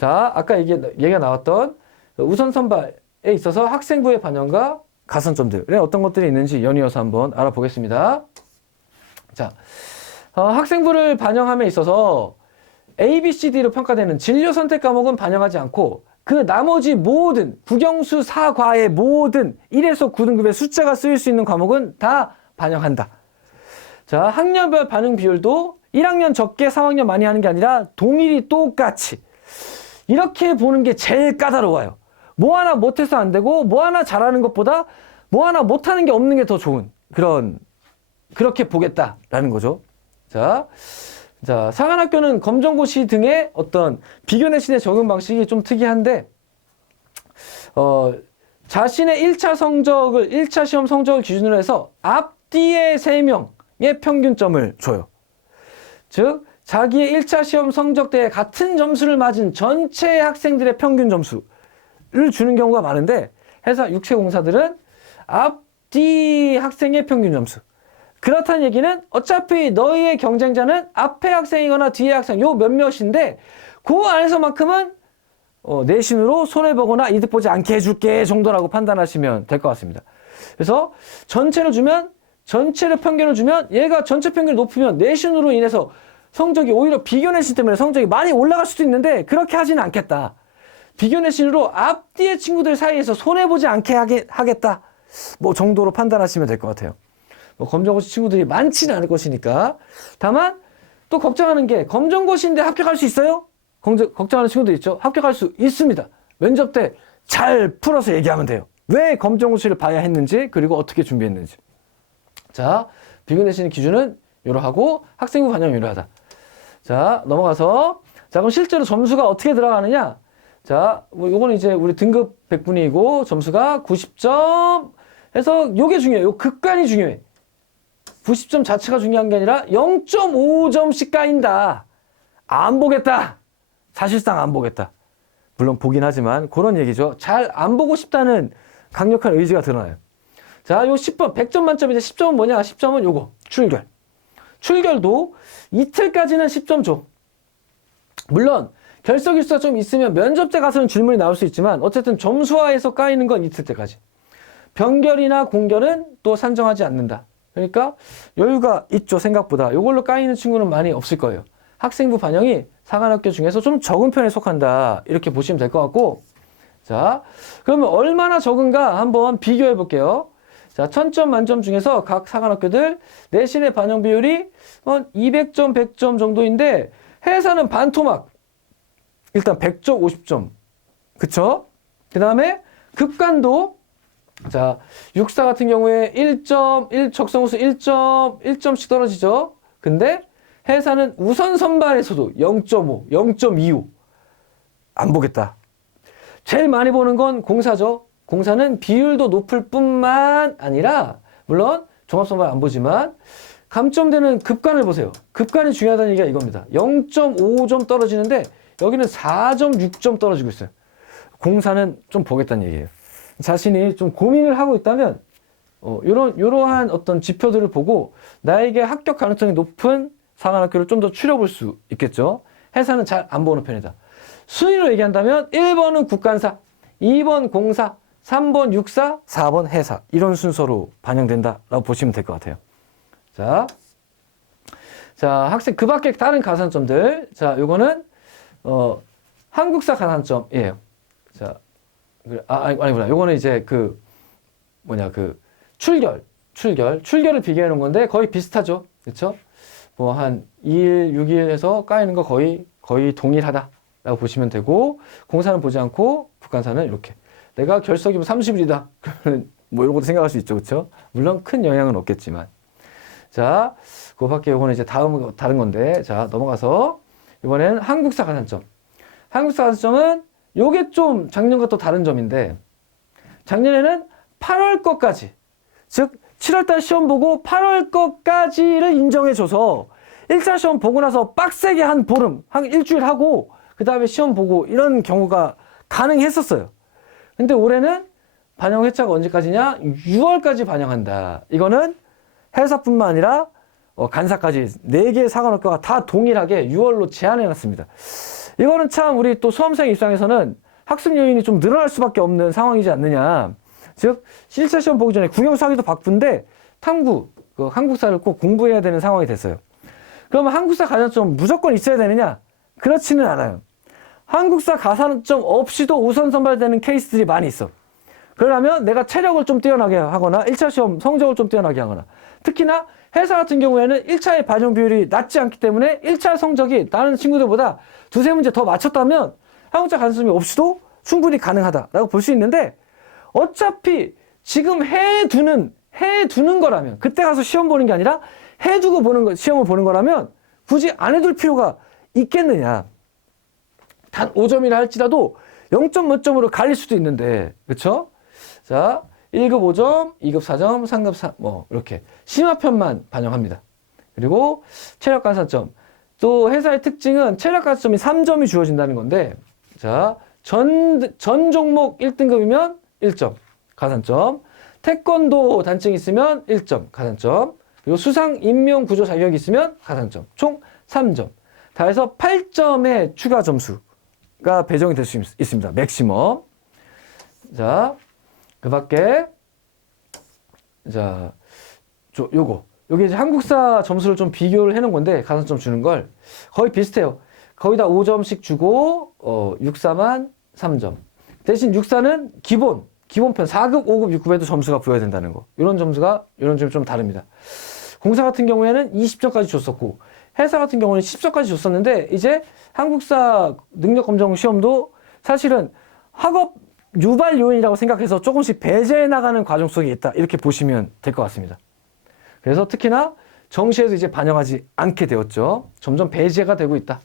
자, 아까 얘기가 나왔던 우선 선발에 있어서 학생부의 반영과 가산점들에 어떤 것들이 있는지 연이어서 한번 알아보겠습니다. 자, 학생부를 반영함에 있어서 A, B, C, D로 평가되는 진로 선택 과목은 반영하지 않고 그 나머지 모든 국영수 사과의 모든 1에서 9등급의 숫자가 쓰일 수 있는 과목은 다 반영한다. 자, 학년별 반응 비율도 1학년 적게 3학년 많이 하는 게 아니라 동일이 똑같이 이렇게 보는 게 제일 까다로워요. 뭐 하나 못해서 안 되고 뭐 하나 잘하는 것보다 뭐 하나 못하는 게 없는 게 더 좋은 그렇게 보겠다라는 거죠. 자, 상한학교는 검정고시 등의 어떤 비교 내신의 적용 방식이 좀 특이한데 자신의 1차 시험 성적을 기준으로 해서 앞뒤의 3명의 평균점을 줘요. 즉 자기의 1차 시험 성적대에 같은 점수를 맞은 전체 학생들의 평균 점수를 주는 경우가 많은데 회사 육체공사들은 앞뒤 학생의 평균 점수. 그렇다는 얘기는 어차피 너희의 경쟁자는 앞에 학생이거나 뒤에 학생 요 몇몇인데 그 안에서만큼은 내신으로 손해보거나 이득 보지 않게 해줄게 정도라고 판단하시면 될 것 같습니다. 그래서 전체를 평균을 주면 얘가 전체 평균이 높으면 내신으로 인해서 성적이 오히려 비교 내신 때문에 성적이 많이 올라갈 수도 있는데 그렇게 하지는 않겠다. 비교 내신으로 앞뒤의 친구들 사이에서 손해보지 않게 하겠다. 뭐 정도로 판단하시면 될 것 같아요. 검정고시 친구들이 많지는 않을 것이니까. 다만 또 걱정하는 게 검정고시인데 합격할 수 있어요? 걱정하는 친구들 있죠? 합격할 수 있습니다. 면접 때 잘 풀어서 얘기하면 돼요. 왜 검정고시를 봐야 했는지 그리고 어떻게 준비했는지. 자, 비교 내신 기준은 이러하고 학생부 반영 이러하다. 자, 넘어가서 자, 그럼 실제로 점수가 어떻게 들어가느냐? 자, 뭐 요거는 이제 우리 등급 100분위고 점수가 90점 해서 요게 중요해요. 요 극간이 중요해. 90점 자체가 중요한 게 아니라 0.5점씩 까인다. 안 보겠다. 사실상 안 보겠다. 물론 보긴 하지만 그런 얘기죠. 잘 안 보고 싶다는 강력한 의지가 드러나요. 자, 요 10번, 100점 만점인데 10점은 뭐냐? 10점은 요거, 출결. 출결도 이틀까지는 10점 줘. 물론 결석 일수가 좀 있으면 면접 때 가서는 질문이 나올 수 있지만 어쨌든 점수화해서 까이는 건 이틀 때까지. 병결이나 공결은 또 산정하지 않는다. 그러니까 여유가 있죠, 생각보다. 이걸로 까이는 친구는 많이 없을 거예요. 학생부 반영이 상한학교 중에서 좀 적은 편에 속한다. 이렇게 보시면 될 것 같고. 자, 그러면 얼마나 적은가 한번 비교해 볼게요. 자, 1000점 만점 중에서 각 상한학교들 내신의 반영 비율이 200점, 100점 정도인데 해사는 반토막. 일단 100점, 50점. 그쵸? 그 다음에 급간도 자, 육사 같은 경우에 1점, 적성우수 1점씩 떨어지죠. 근데 해사는 우선 선발에서도 0.5, 0.25. 안 보겠다. 제일 많이 보는 건 공사죠. 공사는 비율도 높을 뿐만 아니라 물론 종합선발 안 보지만 감점되는 급간을 보세요. 급간이 중요하다는 얘기가 이겁니다. 0.5점 떨어지는데 여기는 4.6점 떨어지고 있어요. 공사는 좀 보겠다는 얘기예요. 자신이 좀 고민을 하고 있다면 이러한 어떤 지표들을 보고 나에게 합격 가능성이 높은 상한학교를 좀 더 추려볼 수 있겠죠. 해사는 잘 안 보는 편이다. 순위로 얘기한다면 1번은 국간사, 2번 공사, 3번 육사, 4번 해사 이런 순서로 반영된다라고 보시면 될 것 같아요. 자, 학생 그 밖에 다른 가산점들. 자, 요거는 한국사 가산점이에요. 자, 아니구나. 요거는 이제 출결을 비교해 놓은 건데 거의 비슷하죠. 그렇죠? 뭐 한 2일, 6일 해서 까이는 거 거의 동일하다라고 보시면 되고 공사는 보지 않고 국간사는 이렇게. 내가 결석이면 30일이다. 그러면 뭐 이런 것도 생각할 수 있죠. 그렇죠? 물론 큰 영향은 없겠지만. 자, 그 밖에 요거는 이제 다른 건데. 자, 넘어가서 이번엔 한국사 가산점. 한국사 가산점은 요게 좀 작년과 또 다른 점인데 작년에는 8월 거까지 즉 7월달 시험 보고 8월 거까지를 인정해줘서 1차 시험 보고 나서 빡세게 한 보름, 한 일주일 하고 그 다음에 시험 보고 이런 경우가 가능했었어요. 근데 올해는 반영 회차가 언제까지냐? 6월까지 반영한다. 이거는 해사뿐만 아니라 간사까지 4개의 상한학교가 다 동일하게 6월로 제한해놨습니다. 이거는 참 우리 또 수험생 입장에서는 학습 요인이 좀 늘어날 수밖에 없는 상황이지 않느냐. 즉 1차 시험 보기 전에 국영수 하기도 바쁜데 탐구, 그 한국사를 꼭 공부해야 되는 상황이 됐어요. 그러면 한국사 가산점 무조건 있어야 되느냐? 그렇지는 않아요. 한국사 가산점 없이도 우선 선발되는 케이스들이 많이 있어. 그러면 내가 체력을 좀 뛰어나게 하거나 1차 시험 성적을 좀 뛰어나게 하거나 특히나 해사 같은 경우에는 1차의 반영 비율이 낮지 않기 때문에 1차 성적이 다른 친구들보다 두세 문제 더 맞췄다면 한국사 가산점이 없이도 충분히 가능하다라고 볼 수 있는데 어차피 지금 해두는 거라면 그때 가서 시험 보는 게 아니라 해두고 시험을 보는 거라면 굳이 안 해둘 필요가 있겠느냐. 단 5점이라 할지라도 0점 몇 점으로 갈릴 수도 있는데 그쵸? 자 1급 5점, 2급 4점, 3급 4, 이렇게 심화편만 반영합니다. 그리고 체력 가산점. 또 회사의 특징은 체력 가산점이 3점이 주어진다는 건데 자 전 종목 1등급이면 1점 가산점, 태권도 단증 있으면 1점 가산점, 그리고 수상 임명 구조 자격이 있으면 가산점, 총 3점. 다 해서 8점의 추가 점수가 배정이 될 수 있습니다. 맥시멈. 자, 그 밖에 자, 요게 이제 한국사 점수를 좀 비교를 해 놓은 건데 가산점 주는 걸 거의 비슷해요. 거의 다 5점씩 주고 육사만 3점. 대신 육사는 기본편 4급, 5급, 6급에도 점수가 부여야 된다는 거. 이런 점이 좀 다릅니다. 공사 같은 경우에는 20점까지 줬었고 해사 같은 경우는 10점까지 줬었는데 이제 한국사 능력검정 시험도 사실은 학업 유발 요인이라고 생각해서 조금씩 배제해 나가는 과정 속에 있다. 이렇게 보시면 될 것 같습니다. 그래서 특히나 정시에도 이제 반영하지 않게 되었죠. 점점 배제가 되고 있다.